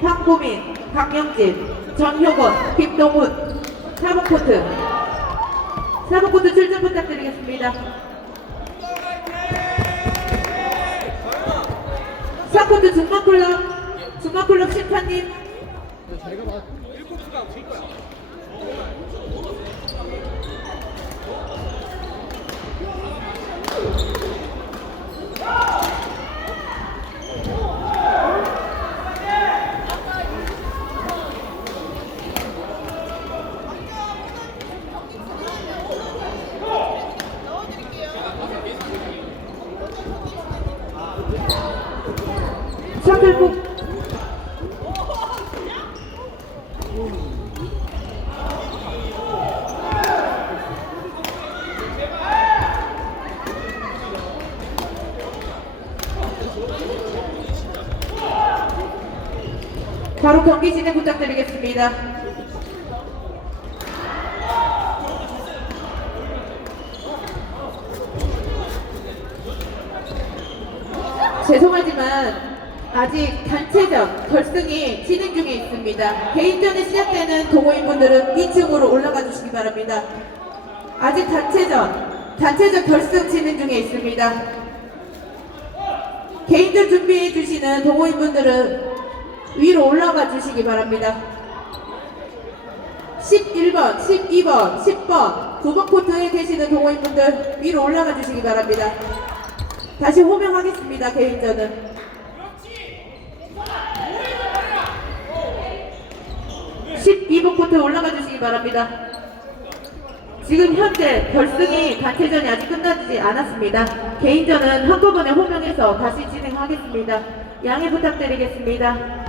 황보민, 강영진, 전효건, 김동훈. 4번 코트. 4번 코트 출전 부탁드리겠습니다. 4코트 중마클럽 중마클럽 심판님 바로 경기 진행 부탁드리겠습니다. 죄송하지만 아직 단체전 결승이 진행 중에 있습니다. 개인전이 시작되는 동호인분들은 2층으로 올라가 주시기 바랍니다. 아직 단체전, 단체전 결승 진행 중에 있습니다. 개인전 준비해 주시는 동호인분들은 위로 올라가 주시기 바랍니다. 11번, 12번, 10번, 9번 코트에 계시는 동호인분들 위로 올라가 주시기 바랍니다. 다시 호명하겠습니다. 개인전은. 12번 코트 올라가 주시기 바랍니다. 지금 현재 결승이 단체전이 아직 끝나지 않았습니다. 개인전은 한꺼번에 호명해서 다시 진행하겠습니다. 양해 부탁드리겠습니다.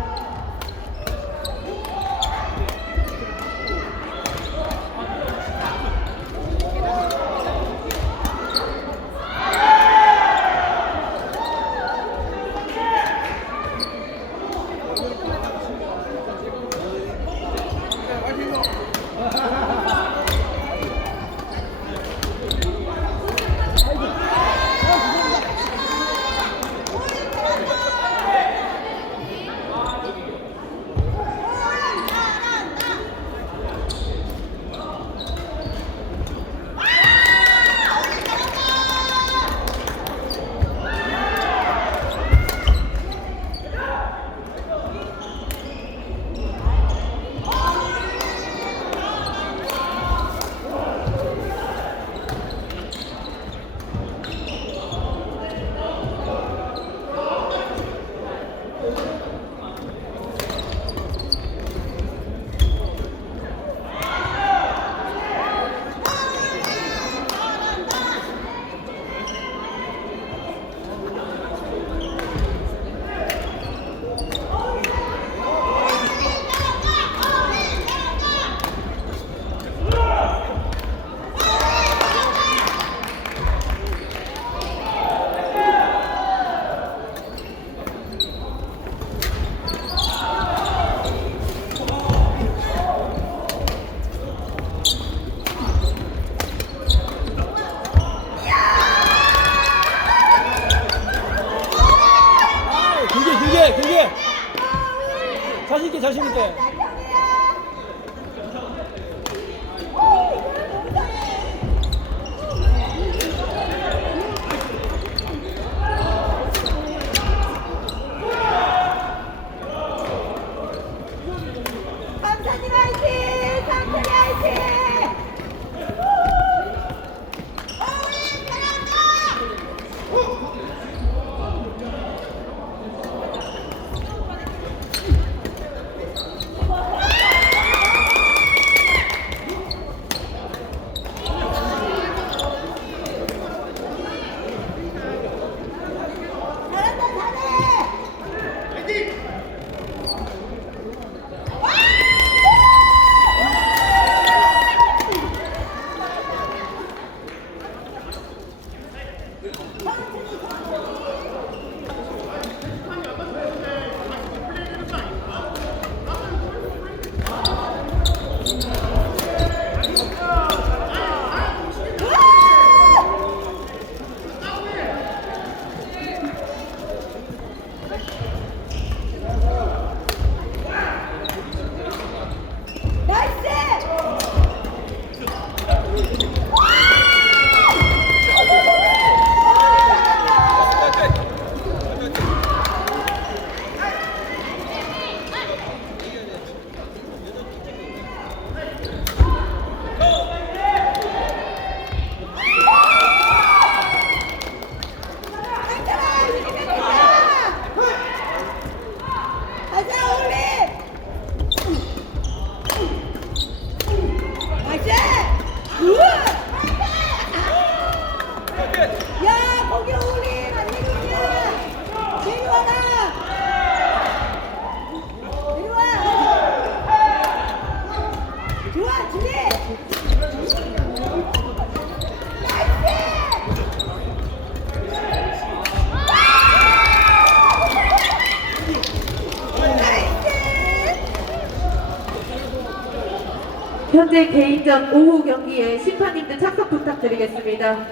현재 개인전 5후 경기에 심판님들 참석 부탁드리겠습니다.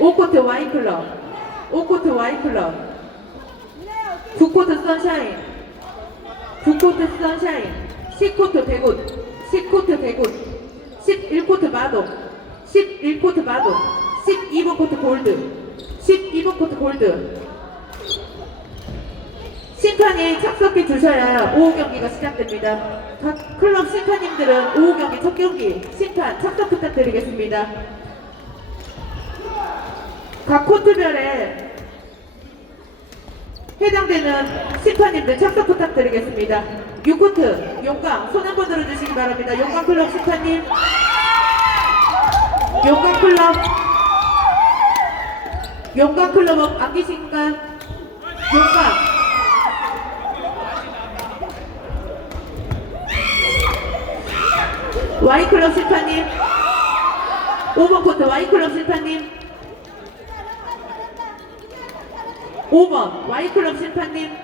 5코트 와이클럽, 5코트 와이클럽, 9코트 선샤인, 9코트 선샤인, 10코트 대굿, 10코트 대굿, 11코트 마도, 11코트 마도, 12번 코트 골드, 12번 코트 골드. 심판이 참석해 주셔야 5호 경기가 시작됩니다. 각 클럽 심판님들은 5호 경기 첫 경기 심판 참석 부탁드리겠습니다. 각 코트별에 해당되는 심판님들 참석 부탁드리겠습니다. 6코트 용강 손 한번 들어주시기 바랍니다. 용강 클럽 심판님 용강 클럽 용강 클럽 안 계신가? 용강 와이클럽 심판님. 5번 코트 와이클럽 심판님. 5번 와이클럽 심판님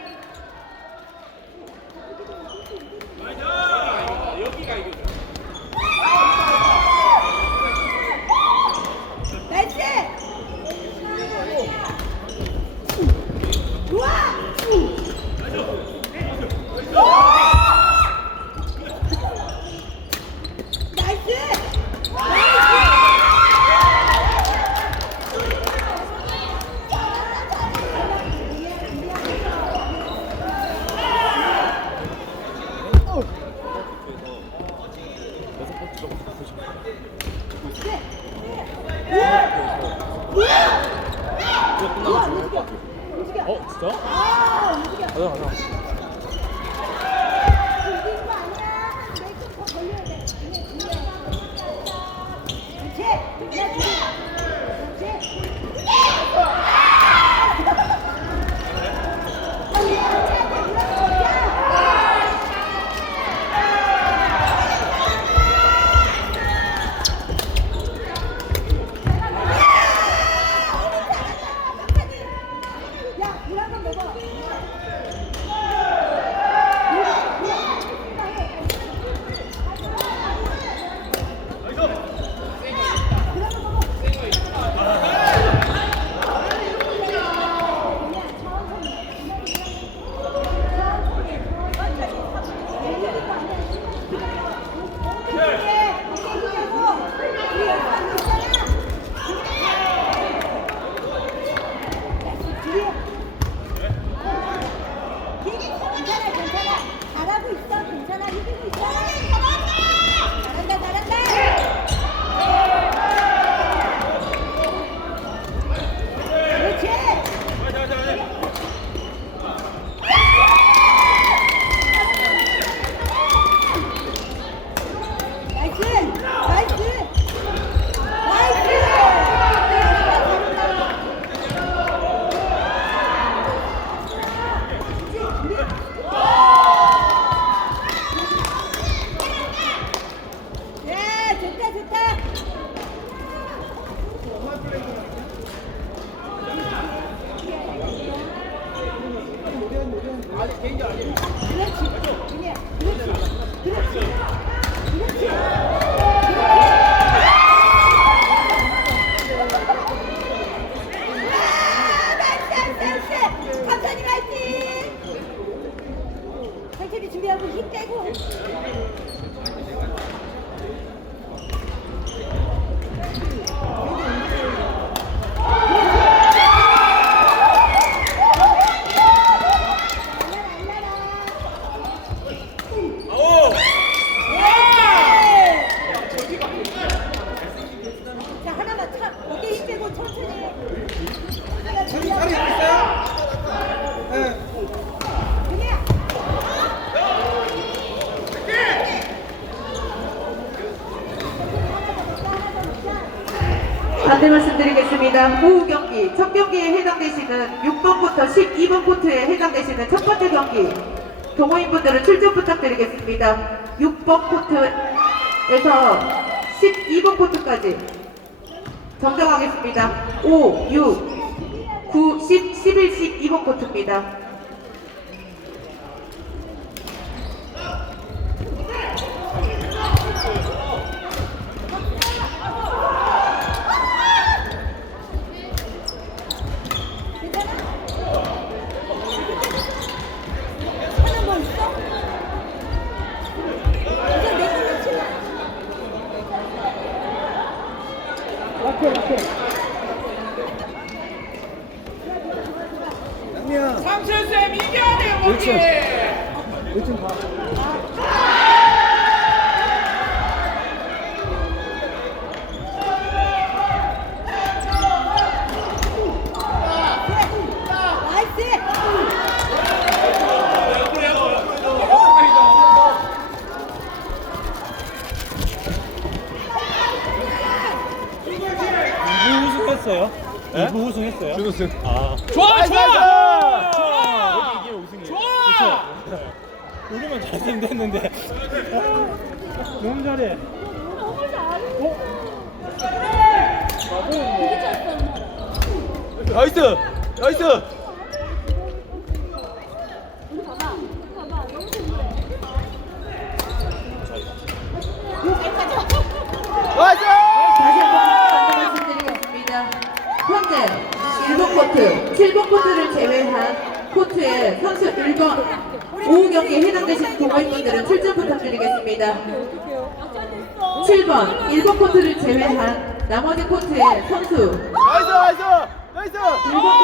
나이스! 우와! 나이스! 어 진짜? 아, 움직여. 가자 가자. 움직이는 거 아니야. 메이크업 더 걸려야 돼. 그렇지. 그렇지. Ok. Uhum. 해당되시는 6번부터 12번 코트에 해당되시는 첫 번째 경기 동호인분들은 출전 부탁드리겠습니다. 6번 코트에서 12번 코트까지 정정하겠습니다. 5, 6, 9, 10, 11, 12번 코트입니다. 요즘 봐. 우승했어요? 이부 우승했어요? 준우승. 아. 좋아, 좋아! 좋아! 우승이에요. 좋아! 우리만 잘생겼는데. 너무 잘해. 나이스! 나이스! 나이스! 다시 한번 말씀드리겠습니다. 현재 1번 코트, 7번 코트를 제외한 코트에 선수 1번 5경기에 해당되신 동호인분들은 출전 부탁드리겠습니다. 7번, 1번 코트를 제외한 나머지 코트의 선수 나이스! 나이스! 나이스! 1번